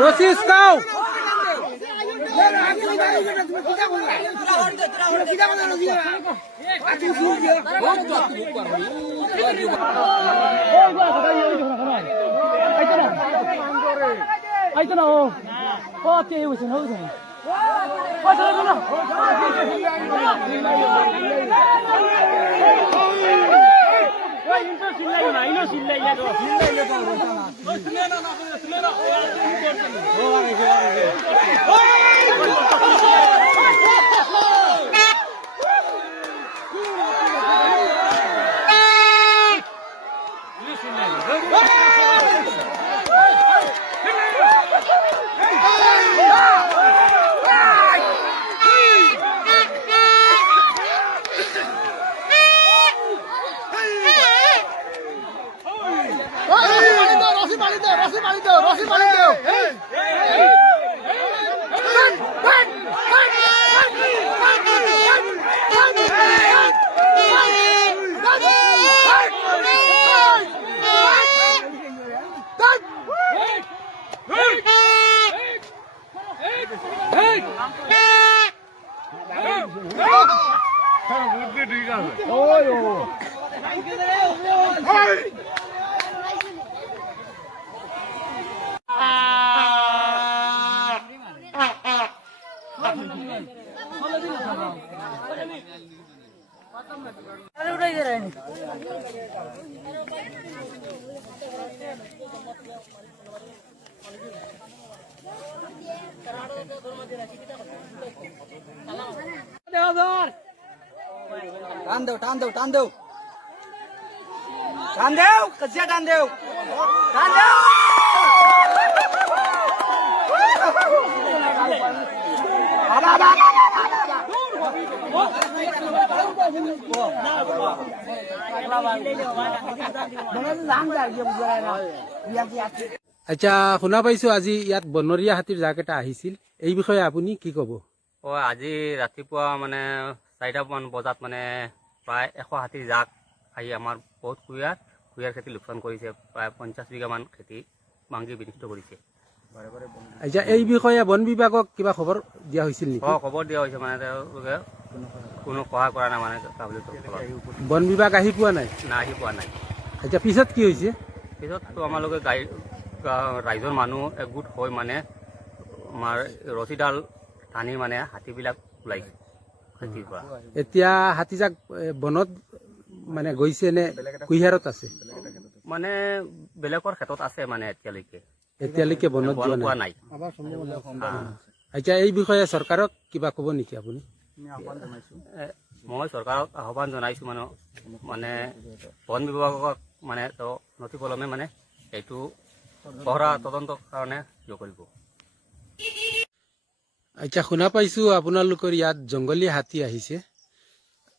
রশি উস্কাও আইতো না ও তে হইছে না হইছে ও চলো চলো ওই ইন্টার সিলাই না ইনো সিলাই ইয়া তো সিলাই না সিলাই না ও আগে টান দেও কজিয়া টান দেও আচ্ছা শুনা পাইছো আজি ইয়াত বনৰীয়া হাতীৰ জাক এটা আহিছিল এই বিষয়ে আপুনি কি ক'ব আজি ৰাতিপুৱা মানে 4টামান বজাত মানে প্ৰায় 100 হাতীৰ জাক আহি আমাৰ বহুত কুঁহিয়াৰ খেতি লোকচান কৰিছে প্ৰায় 50 বিঘামান খেতি ভাঙি বিনষ্ট কৰিছে আচ্ছা এই বিষয়ে বন বিভাগক কিবা খবৰ দিয়া হৈছিল নেকি খবৰ দিয়া হৈছে মানে তেওঁলোকে কোনো সহায় কৰা নাই মানে বন বিভাগ আহি পোৱা নাই আহি পোৱা নাই আচ্ছা পিছত কি হৈছে পিছততো আমালোকে ৰাইজৰ মানুহ একগোট হৈ মানে আমাৰ ৰছীডাল টানি মানে হাতীবিলাক ওলাইছে খেতিৰ পৰা এতিয়া হাতীজাক বনত মানে গৈছে নে কুঁহিয়াৰত আছে মানে বেলেগৰ ক্ষেত্ৰত আছে মানে এতিয়ালৈকে বনত যোৱা নাই আচ্ছা এই বিষয়ে চৰকাৰক কিবা ক'ব নেকি আপুনি মই চৰকাৰক আহ্বান জনাইছো মানে বন বিভাগক মানে নথি কলমে মানে এইটো পহৰা তদন্তৰ কাৰণে কৰিব আচ্ছা শুনা পাইছো আপোনালোকৰ ইয়াত জংগলী হাতী আহিছে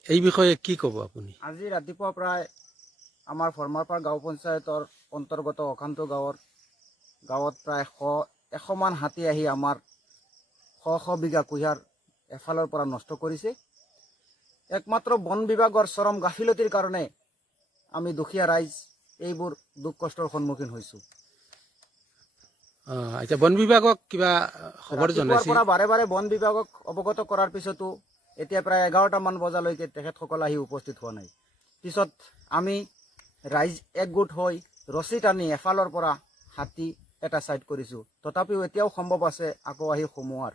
এই বিষয়ে কি ক'ব আপুনি আজি ৰাতিপুৱা প্ৰায় আমাৰ ফৰমাৰপাৰ গাঁও পঞ্চায়তৰ অন্তৰ্গত অকান্ত গাঁৱত প্ৰায় 100 মান হাতী আহি আমাৰ 100 বিঘা কুঁহিয়াৰ এফালৰ পৰা নষ্ট কৰিছে একমাত্ৰ বন বিভাগৰ চৰম গাফিলতিৰ কাৰণে আমি দুখীয়া ৰাইজ এইবোৰ দুখ কষ্টৰ সন্মুখীন হৈছো আচ্ছা বন বিভাগক কিবা খবৰ জনাইছে বাৰে বাৰে বন বিভাগক অৱগত কৰাৰ পিছতো এতিয়া প্ৰায় 11টামান বজালৈকে তেখেতসকল আহি উপস্থিত হোৱা নাই পিছত আমি ৰাইজ একগোট হৈ ৰছী টানি এফালৰ পৰা হাতী এটা সাইড কৰিছো তথাপিও এতিয়াও সম্ভৱ আছে আকৌ আহি সোমোৱাৰ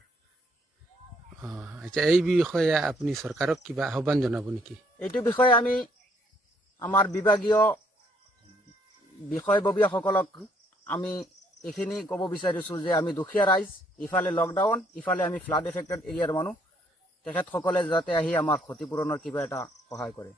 আচ্ছা এই বিষয়ে আপুনি চৰকাৰক কিবা আহ্বান জনাব নেকি এইটো বিষয়ে আমি আমাৰ বিভাগীয় বিষয়ববীয়াসকলক আমি এখিনি ক'ব বিচাৰিছো যে আমি দুখীয়া ৰাইজ ইফালে লকডাউন ইফালে আমি ফ্লাড এফেক্টেড এৰিয়াৰ মানুহ তেখেতসকলে যাতে আহি আমাৰ ক্ষতিপূৰণৰ কিবা এটা সহায় কৰে